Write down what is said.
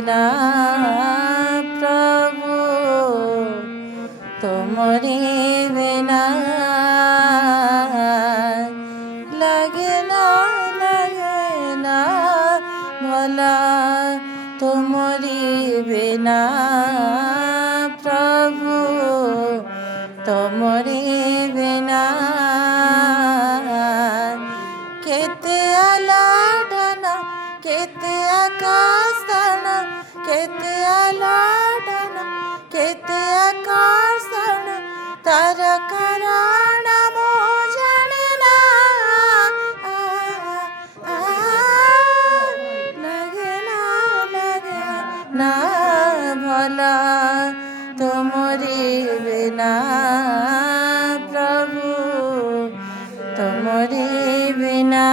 না প্রভু তোমরি বিনা লাগে না ভোলা তোমরি বিনা প্রভু তোমরি বিনা কেতে আলাডানা কেতে আকাশ তানা কেতে আলাডানা কেতে আকাশ তানা তারা কারণ মো জানে না লাগে না ভোলা তোমরি বিনা প্রভু তোমরি বিনা